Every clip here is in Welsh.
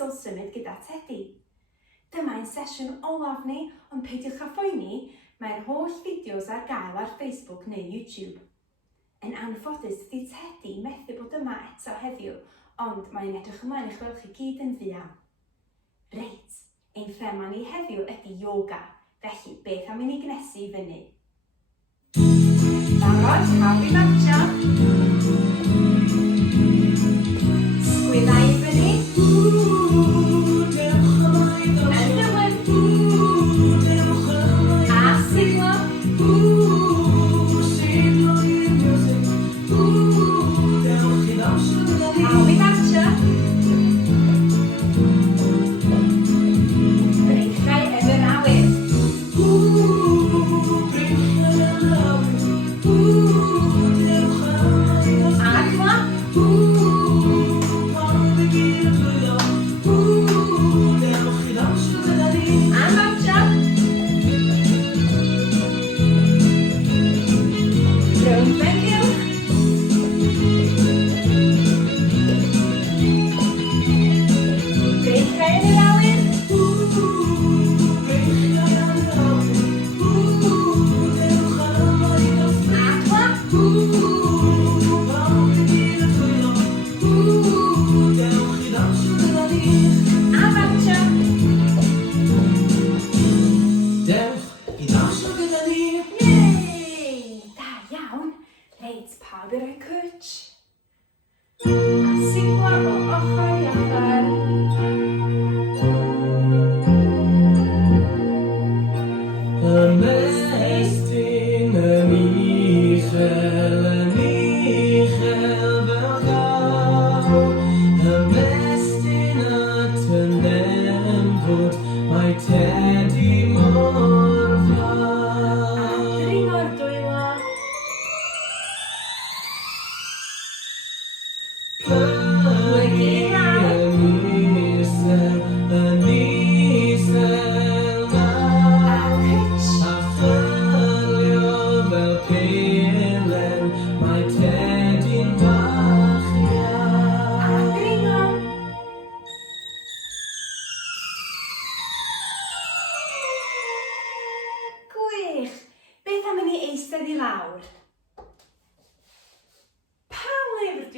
ystol symud gyda Tedi. Dyma'n sesiwn olaf ni, ond peidiwch â phoeni, mae'r holl fideos ar gael ar Facebook neu YouTube. Yn anffodus, dydy Tedi methu bod yma eto heddiw, ond mae'n edrych ymlaen i'ch weld chi gyd yn fuan. Reit, ein thema ni heddiw ydy Ioga, felly beth am i ni gnesu i fyny? Barod, hawdd i martio. Sgwyddau i fyny.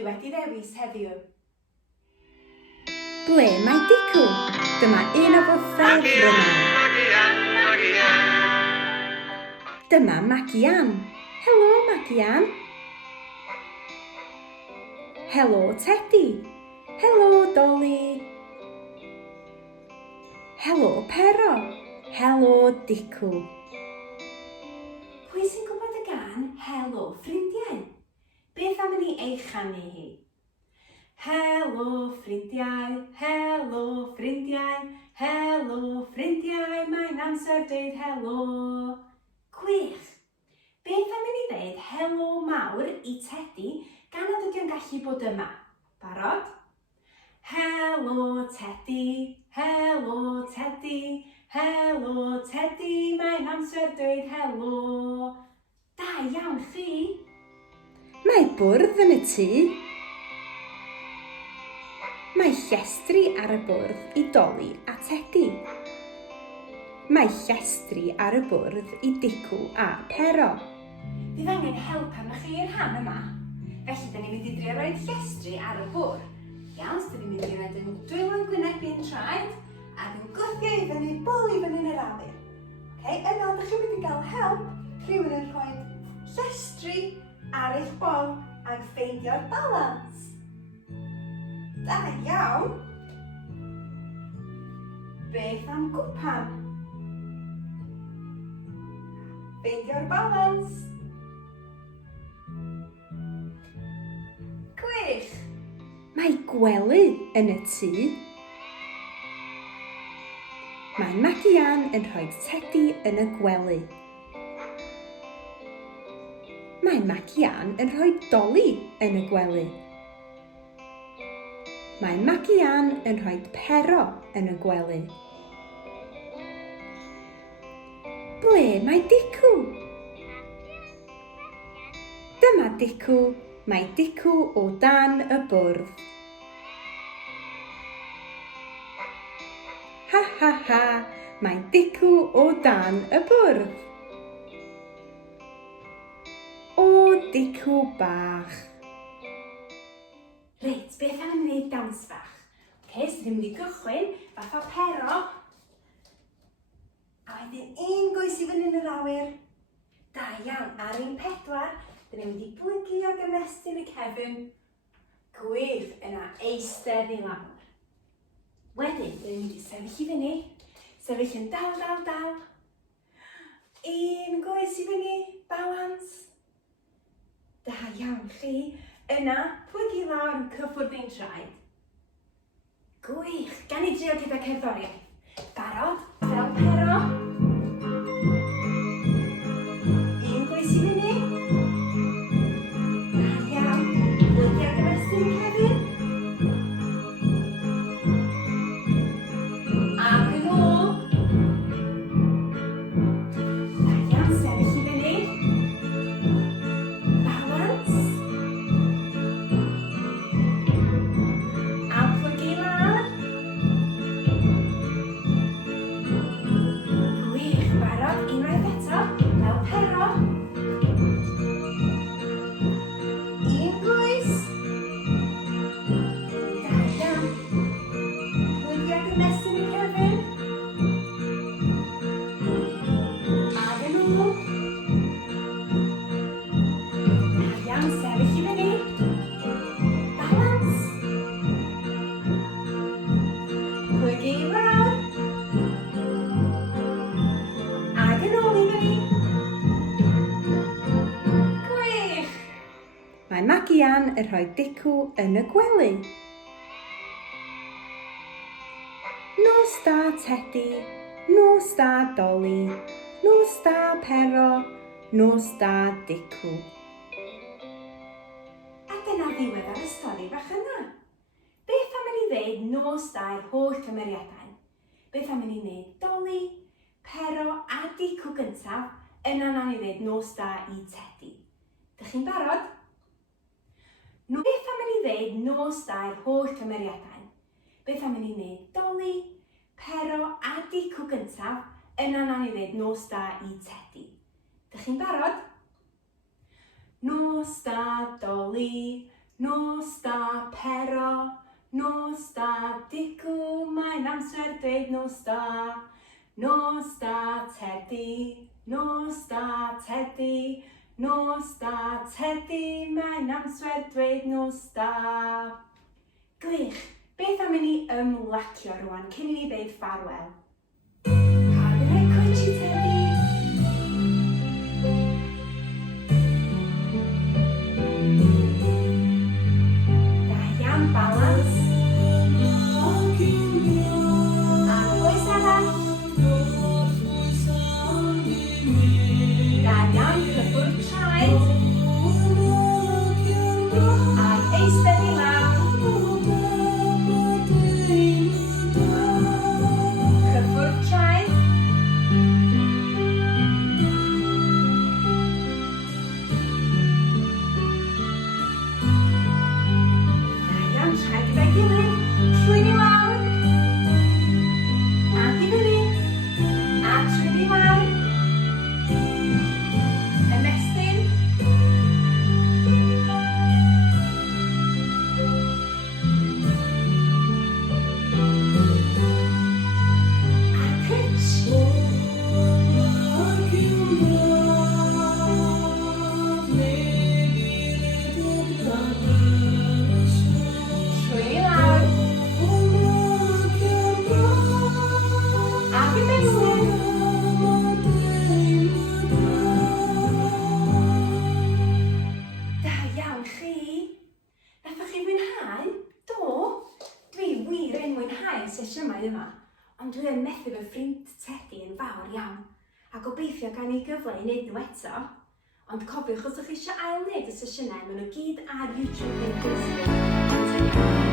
Wedi ddewis heddiw. Ble Mae Dicw. Dyma un o fodau Magi Ann. Dyma Magi Ann. Helo Magi Ann. Helo Tedi. Helo Doli. Helo Pero. Helo Dicw. Pwy sy'n gwybod y gan helo ffrindiau? Beth am i ni ei chanu hi? Helo ffrindiau, helo ffrindiau, helo ffrindiau, mae'n amser dweud helo. Gwych! Beth am i ni ddeud helo mawr i Tedi gan nad ydy o'n gallu bod yma? Barod? Helo Tedi, helo Tedi, helo Tedi, mae'n amser dweud helo. Da iawn chi! Mae bwrdd yn y tŷ. Mae llestri ar y bwrdd i Doli a Tedi. Mae llestri ar y bwrdd i Dicw a Pero. Bydd angen help arnoch chi i'r rhan yma. Felly, da ni'n mynd i drio rhoi llestri ar y bwrdd. Iawn, so da ni'n mynd i roed yn dwylo yn gwynebu'n traed ac yn gwthio i fyny, bol i fyny yn yr awyr. Yna, da chi'n mynd i gael help rhywun yn rhoi llestri ar eich bol ac ffeindio'r balans. Da iawn. Beth am gwpan? Ffeindio'r balans. Gwych. Mae gwely yn y tŷ. Mae Magi Ann yn rhoi Tedi yn y gwely. Mae Magi Ann yn rhoi Doli yn y gwely. Mae Magi Ann yn rhoi Pero yn y gwely. Ble Mae Dicw? Dyma Dicw, mae Dicw o dan y bwrdd. pa mae dicw o dan y bwrdd? O dicw bach. Reit, beth am wneud dawns fach? So ni'n mynd i gychwyn fatha pero. A wedyn un gwys i fyny yn yr awyr. Da iawn, ar un 4, dyn ni'n mynd i blygu ag ymestyn y cefn. Gwych, yna eistedd i lawr. Wedyn, dyn ni'n mynd i sefyll i fyny. Sefyll yn dal. Un gwys i fyny, falans. Da iawn chi. Yna, plygu lawr yn cyffwrdd ein traed. Gwych, gan i drio gyda cerddoriaeth. Barod, fel pero. Un gwys i fyny. Da iawn, plygu ag ymestyn y cefn. Ac yn ôl. Da iawn, sefyll i fyny. Falans. A plygu lawr. Gwych, barod, unwaith eto, fel pero. Un gwys. Da iawn. Plygu ag ymestyn y cefn. Ac yn ôl. Da iawn, sefyll i fyny. Falans. Plygu i lawr. Ac yn ôl i fyny. Gwych! Mae Magi Ann yn rhoi dicw yn y gwely. Nos da Tedi, nos da Doli, nos da pero, nos da dicw. A dyna ddiwedd ar y stori fach yna. Beth am i ni ddeud nos da i'r holl gymeriadau? Beth am i ni wneud Doli, pero a dicw gyntaf, yna na ni ddeud nos da i Tedi. Dych chi'n barod? Beth am i ni ddeud nos da i'r holl gymeriadau? Beth am i ni wneud Doli, pero a dicw gyntaf, yna na ni ddeud nos da i Tedi. Dych chi'n barod? Nos da Doli, nos da pero, nos da dicw, mae'n amser dweud nos da. Nos da Tedi, nos da Tedi, nos da Tedi, mae'n amser dweud nos da. Gwych, beth am i ni ymlacio rwan cyn i ni ddeud ffarwel? Cadw'n cwtsi Tedi. Da iawn, balans. A gwys arall. Da iawn, cyffwrdd traed. A'r eistedd i lawr. Cyffwrdd traed. Da iawn, traed gyda'i gilydd. Trwyn i lawr. Ac i fyny. A trwyn i lawr. Ymestyn. A cytch. Trwyn i lawr. Ac ymestyn. Da iawn chi. Nathach chi fwynhau? Do. Dwi wir yn mwynhau y sesiynau yma. Ond dwi yn methu fy ffrind Tedi yn fawr iawn. A gobeithio gan i gyfle i wneud nhw eto. Ond cofiwch os ydych chi eisiau ail wneud y sesiynau, maen nhw gyd ar YouTube neu Facebook.